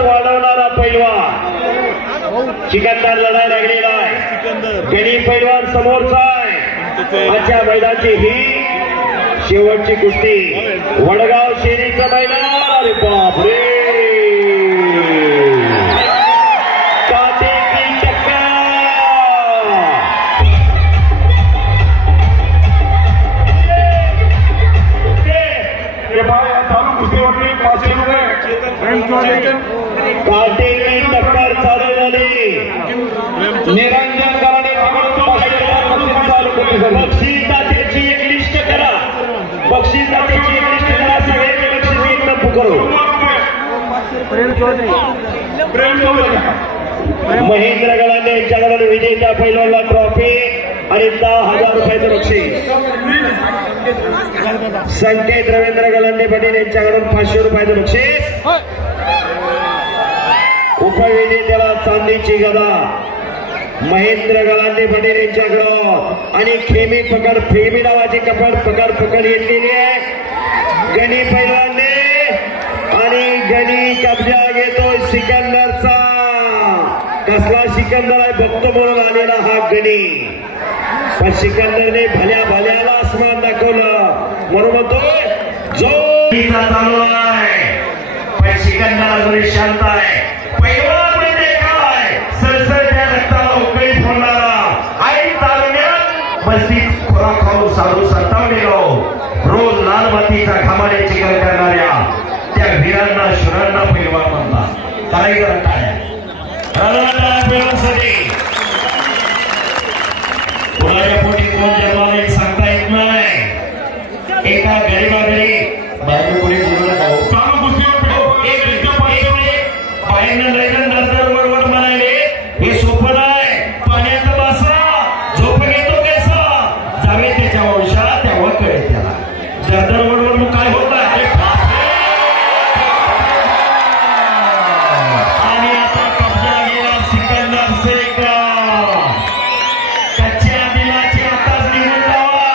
वाढवणारा पैलवान सिकंदर लढाई लागलेला आहे. गणी पैलवान समोरचा आहे. आजच्या मैदानाची ही शेवटची कुस्ती वडगाव शेरीचं मैदान. अरे बापरे काटेकी टक्कर चालू झाली. निरंजन कराने बक्षीस दात्याची एक लिस्ट करा. बक्षीस दात्याची एक लिस्ट करा. सगळ्यांनी बक्षीस घेऊन पुकारू. महेंद्र गलांडे यांच्याकडून विजेत्या पैलवानला ट्रॉफी आणि 10,000 रुपयाचं बक्षीस. संकेत रवींद्र गलांडे पाटील यांच्याकडून 500 रुपयाचं बक्षीस. उपविजेत्याला चांदीची गदा महेंद्र गलांडे पाटील यांच्याकडून आणि खेमी पकड फेमी नावाची पकड घेतलेली आहे. गणी पैलवानने आणि गणी कब्जा घेतोय सिकंदरचा. कसला सिकंदर आहे बघतो म्हणून आलेला हा गणी. पण सिकंदरने भल्या भल्याला आसमान दाखवलं म्हणून म्हणतोय जो चालू आहे. पण सिकंदर अजूनही शांत आहे. पैलवान म्हणजे काय सरसरत्या रक्ताला उकळी फोडणारा आई तारुण्यात मस्तीत खोराक खाऊन साधू संतावलेलो रोज लाल मातीचा घामाने चिखल करणाऱ्या त्या वीरांना शुरांना पैलवान म्हणतात. करायचं टाळ्या कोणाच्या पोटी कोण जन्माला सांगता येत नाही. एका गरीबाकडे बाहेर कोणी बोलू नका. बरोबर म्हणाले हे सोपं नाही. पाण्याचा मासा झोप घेतो कैसा जावे त्याच्या वंशात तेव्हा कळेल त्याला. जर्दर बरोबर मग काय होत आहे. आणि आता कब्जा गेला सिकंदर शेख. कच्च्या दिलाची आताच निघून जावा.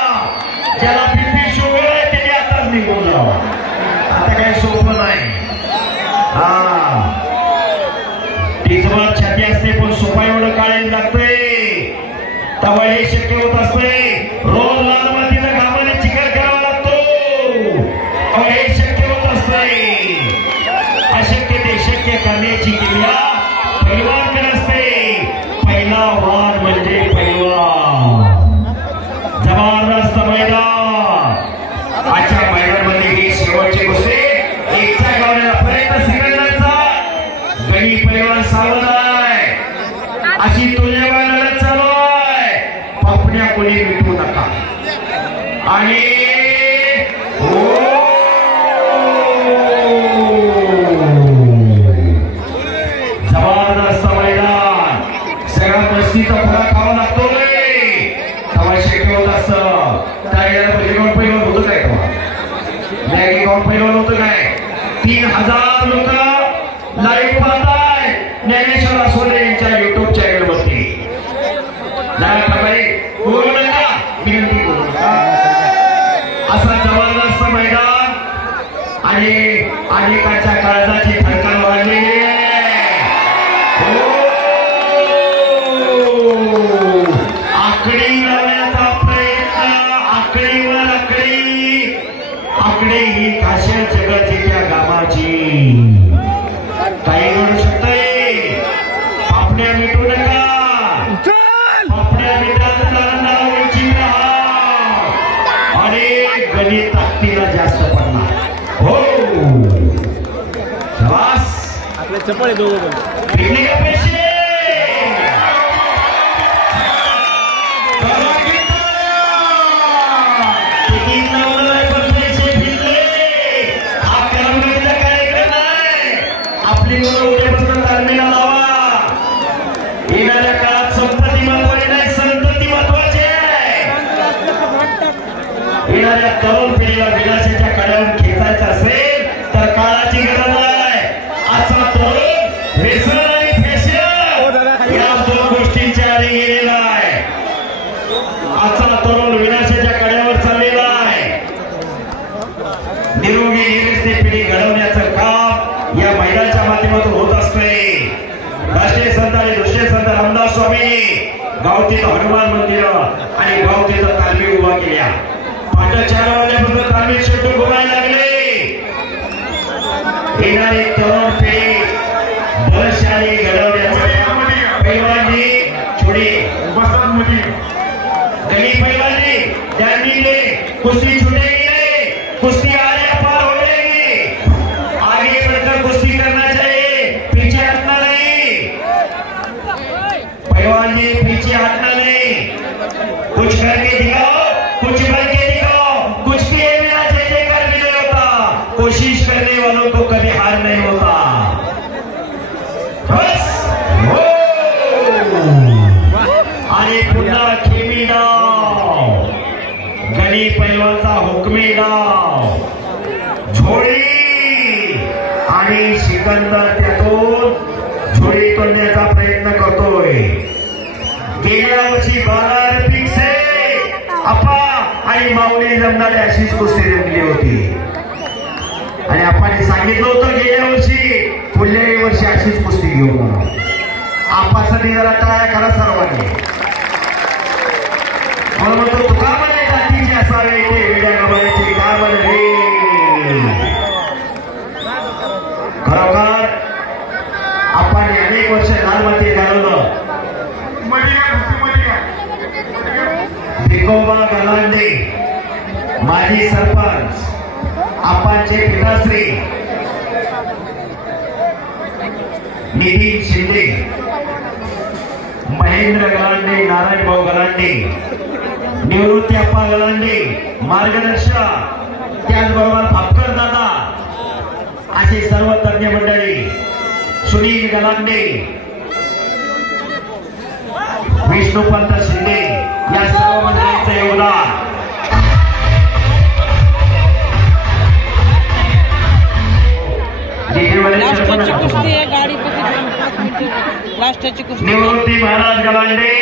ज्याला बीपी शुगर आहे त्याने आताच निघून जावा. आता काही सोपं नाही. टिचवर छाती असते पण सोपा एवढं काढायला लागतंय. तेव्हा हे शक्य होत असते. रोज लाल मातीचा घामाने चिखल करावा लागतो. तेव्हा हे शक्य होत असते. अशक्य ते शक्य करण्याची क्रिया पैलवानकडे असते. पहिला वार म्हणजे पैलवान. जबरदस्त मैदान. आजच्या मैदानामध्ये ही शेवटची कुस्ती. एकच्या गावण्याला प्रयत्न सिकंदरचा. गणी पैलवान सावध आहे. अशी तुझ्यावर लढत चालू आहे. पापण्या कोणी मिटवू नका. आणि जबरदस्त मैदान. सगळा मस्तीचा फळा खावा लागतो रे. तेव्हा शक्य होत असतं. त्या पैलवान होतं काय तेव्हा मॅगी गाऊन पैलवान होतं काय. 3,000 लोक लाईव्ह पाहताय ज्ञानेश्वर सोले यांच्या युट्यूब चॅनल वरती. बोलू नका विनंती करू नका. असा जबरदस्त मैदान आणि अनेकाच्या काळजाची धडकन वाढलेली आहे. आकडी लावण्याचा प्रयत्न. आकडीवर आकडे ही खासियत जगाची त्या गावाची. काही घडू शकतंय. पापण्या मिटू नका. पापण्या मिटायचं आणि गणित ताकदीला जास्त पडणार. हो आपल्या चपळ दोघं पैसे आपली उद्यापासून तालमीला लावा. येणाऱ्या काळात संपत्ती महत्वाची नाही संतती महत्वाची आहे. येणाऱ्या तरुण पिढीला विलासाच्या काळावर खेचायचं असेल तर काळाची गरज आहे. असा तरुण व्यसन आणि फॅशन या दोन गोष्टींच्या आधी गेलेला आहे. असा तरुण विनाशाच्या काळावर चाललेला आहे. निरोगी निरस्ते पिढी घडवण्याचं काम या महिलांच्या माध्यमातून होत असते. राष्ट्रीय संत आणि दुसरे संत रामदास स्वामी गावतीत हनुमान मंदिर आणि गावतीत तालमी उभा केल्या. पहाटे 4 वाजल्यापासून तालमी शेटू घुमायला लागले. येणारे तरुण पिढी बलशाली घडवण्याचा पैलवानजी छोडी उपस्थित गली पैलवानजी त्यांनी कुस्ती छुटेगी, कुस्ती आगे पार हो जाएगी. आगे बढ़कर कुस्ती करना चाहिए, पीछे हटना नहीं. पैलवान जी पीछे हटना नहीं. कुछ करके दिखाओ, कुछ करके दिखाओ. कुछ किए बिना जय जयकार भी नहीं होता. कोशिश करने वालों को कभी हार नहीं होता. बस आणि पुन्हा खेमी डाव, गणी पैलवानचा हुकमी डाव, झोळी आणि सिकंदर त्यातून झोळी तोडण्याचा प्रयत्न करतोय. गेल्या वर्षी 12 रपिंगसे आपा आणि माऊली जमणारी अशीच कुस्ती रंगली होती आणि आपण सांगितलं होतं गेल्या वर्षी पुढल्या वर्षी अशीच कुस्ती घेऊ म्हणून. आपासाठी जरा टाळ्या करा सर्वांनी. म्हणून म्हणतो तुका म्हणे जातीचे असावे ते वेड्या गबाळ्याचे काय म्हणे. खरोखर आपण अनेक वर्ष लाल माती घालवलं. भिकोबा गलांडे माजी सरपंच, आपांचे पिताश्री नितीन शिंदे, महेंद्र गलांडे, नारायण भाऊ गलांडे, निवृत्ती अप्पा गलांडे मार्गदर्शक, त्याचबरोबर भापकर दादा असे सर्व तज्ञ मंडळी, सुनील गलांडे, विष्णुपंत शिंदे या सर्व मंडळींचे योगदान. निवृत्ती महाराज गलांडे,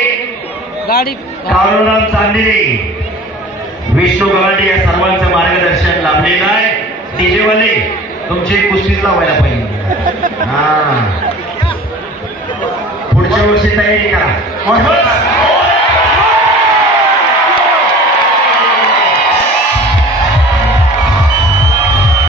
काळूराम चांदिरे, विष्णू गलांडे या सर्वांचं मार्गदर्शन लाभलेलं आहे. डीजेवाले तुमची कुस्तीच लावायला पाहिजे. पुढच्या वर्षी तयारी करा.